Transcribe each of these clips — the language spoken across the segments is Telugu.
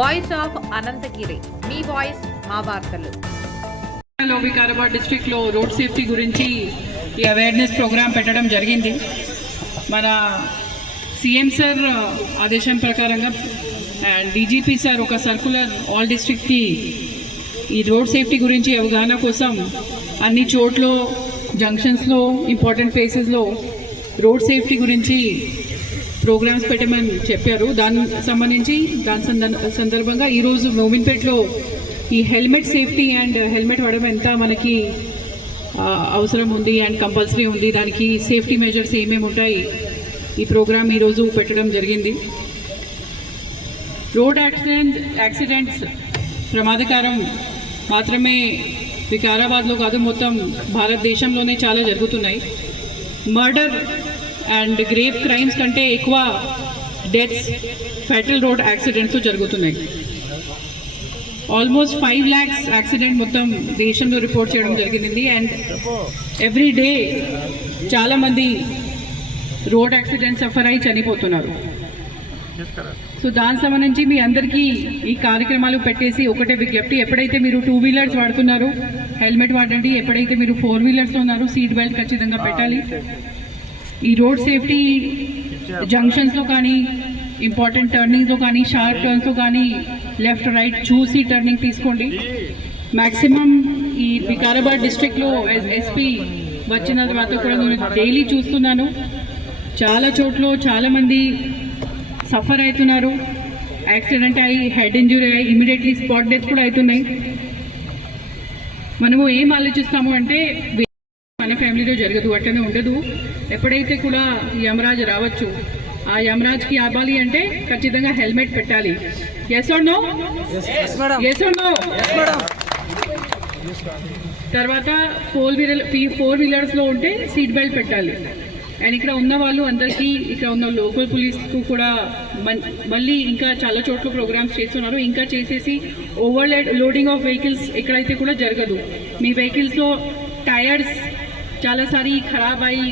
వాయిస్ ఆఫ్ అనంతగిరి, మీ వాయిస్ మా వార్తలు. వికారాబాద్ డిస్ట్రిక్ట్లో రోడ్ సేఫ్టీ గురించి ఈ అవేర్నెస్ ప్రోగ్రామ్ పెట్టడం జరిగింది. మన సీఎం సార్ ఆదేశం ప్రకారంగా అండ్ డీజీపీ సార్ ఒక సర్కులర్ ఆల్ డిస్ట్రిక్ట్కి ఈ రోడ్ సేఫ్టీ గురించి అవగాహన కోసం అన్ని చోట్ల జంక్షన్స్లో ఇంపార్టెంట్ ప్లేసెస్లో రోడ్ సేఫ్టీ గురించి ప్రోగ్రామ్స్ పెట్టమని చెప్పారు. దానికి సంబంధించి సందర్భంగా ఈరోజు మోమిన్పేట్లో ఈ హెల్మెట్ సేఫ్టీ అండ్ హెల్మెట్ వాడడం ఎంత మనకి అవసరం ఉంది అండ్ కంపల్సరీ ఉంది, దానికి సేఫ్టీ మెజర్స్ ఏమేమి ఉంటాయి, ఈ ప్రోగ్రామ్ ఈరోజు పెట్టడం జరిగింది. రోడ్ యాక్సిడెంట్స్ ప్రమాదకరం మాత్రమే వికారాబాద్లో కాదు, మొత్తం భారతదేశంలోనే చాలా జరుగుతున్నాయి. మర్డర్ అండ్ గ్రేవ్ క్రైమ్స్ కంటే ఎక్కువ డెత్స్ ఫెటల్ రోడ్ యాక్సిడెంట్స్ జరుగుతున్నాయి. ఆల్మోస్ట్ 5 lakhs యాక్సిడెంట్ మొత్తం దేశంలో రిపోర్ట్ చేయడం జరిగింది. అండ్ ఎవ్రీ డే చాలామంది రోడ్ యాక్సిడెంట్ సఫర్ అయి చనిపోతున్నారు. సో దానికి సంబంధించి మీ అందరికీ ఈ కార్యక్రమాలు పెట్టేసి ఒకటే విజ్ఞప్తి, ఎప్పుడైతే మీరు 2 wheelers వాడుతున్నారో హెల్మెట్ వాడండి, ఎప్పుడైతే మీరు 4 wheelersలో ఉన్నారో సీట్ బెల్ట్ ఖచ్చితంగా పెట్టాలి. ఈ రోడ్ సేఫ్టీ జంక్షన్స్లో కానీ, ఇంపార్టెంట్ టర్నింగ్స్లో కానీ, షార్ప్ టర్న్స్లో కానీ లెఫ్ట్ రైట్ చూసి టర్నింగ్ తీసుకోండి. మ్యాక్సిమం ఈ వికారాబాద్ డిస్ట్రిక్ట్లో ఎస్పీ వచ్చిన తర్వాత కూడా నేను డైలీ చూస్తున్నాను, చాలా చోట్ల చాలామంది సఫర్ అవుతున్నారు, యాక్సిడెంట్ అయ్యి హెడ్ ఇంజురీ అయ్యి ఇమీడియట్లీ స్పాట్ డెత్ కూడా అవుతున్నాయి. మనము ఏం ఆలోచిస్తాము అంటే మన ఫ్యామిలీలో జరగదు, అట్లనే ఉండదు. ఎప్పుడైతే కూడా యమరాజ్ రావచ్చు, ఆ యమరాజ్కి ఆపాలి అంటే ఖచ్చితంగా హెల్మెట్ పెట్టాలి. Yes or no? Yes or no? తర్వాత 4 wheelersలో ఉంటే సీట్ బెల్ట్ పెట్టాలి. అండ్ ఇక్కడ ఉన్న వాళ్ళు అందరికీ, ఇక్కడ ఉన్న లోకల్ పోలీస్కు కూడా మళ్ళీ ఇంకా చాలా చోట్ల ప్రోగ్రామ్స్ చేస్తున్నారు. ఇంకా చేసేసి ఓవర్ లోడింగ్ ఆఫ్ వెహికల్స్ ఎక్కడైతే కూడా జరగదు. మీ వెహికల్స్లో టైర్స్ చాలాసారి ఖరాబ్ అయ్యి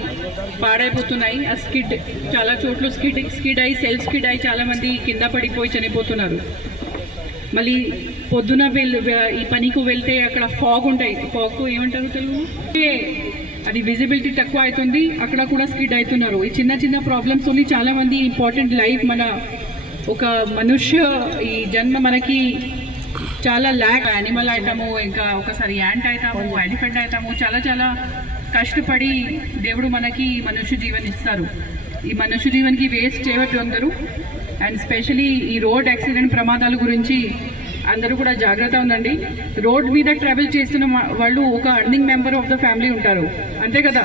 పాడైపోతున్నాయి. ఆ స్కిడ్ చాలా చోట్ల స్కిడ్ అయ్యి సెల్ఫ్ స్కిడ్ అయ్యి చాలామంది కింద పడిపోయి చనిపోతున్నారు. మళ్ళీ పొద్దున ఈ పనికి వెళ్తే అక్కడ ఫాగ్ ఉంటాయి, ఫాగ్కు ఏమంటారు తెలుగు, అది విజిబిలిటీ తక్కువ అవుతుంది, అక్కడ కూడా స్కిడ్ అవుతున్నారు. ఈ చిన్న చిన్న ప్రాబ్లమ్స్తోని చాలామంది ఇంపార్టెంట్ లైఫ్, మన ఒక మనుష్య ఈ జన్మ మనకి చాలా ల్యాక్, యానిమల్ అవుతాము, ఇంకా ఒకసారి యాంట్ అవుతాము, ఎలిఫెంట్ అవుతాము, చాలా చాలా కష్టపడి దేవుడు మనకి మనుష్య జీవన్ ఇస్తారు. ఈ మనుష్య జీవన్కి వేస్ట్ చేయవద్దు అందరూ. అండ్ స్పెషలీ ఈ రోడ్ యాక్సిడెంట్ ప్రమాదాల గురించి అందరూ కూడా జాగ్రత్త ఉండండి. రోడ్ మీద ట్రావెల్ చేస్తున్న వాళ్ళు ఒక earning member of the family ఉంటారు, అంతే కదా.